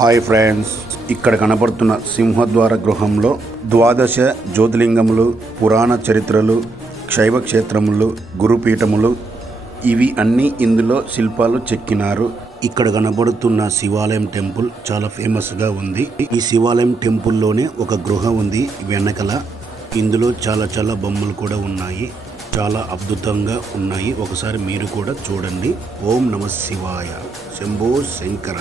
Hi friends, ఇక్కడ కనపడుతున్న సింహద్వార గృహంలో ద్వాదశ జ్యోతిలింగములు, పురాణ చరిత్రలు, శైవ క్షేత్రములు, గురుపీఠములు ఇవి అన్నీ ఇందులో శిల్పాలు చెక్కినారు. ఇక్కడ కనబడుతున్న శివాలయం టెంపుల్ చాలా ఫేమస్గా ఉంది. ఈ శివాలయం టెంపుల్లోనే ఒక గృహ ఉంది వెనకల. ఇందులో చాలా బొమ్మలు కూడా ఉన్నాయి. చాలా అద్భుతంగా ఉన్నాయి. ఒకసారి మీరు కూడా చూడండి. ఓం నమ శివాయ, శంభో శంకర.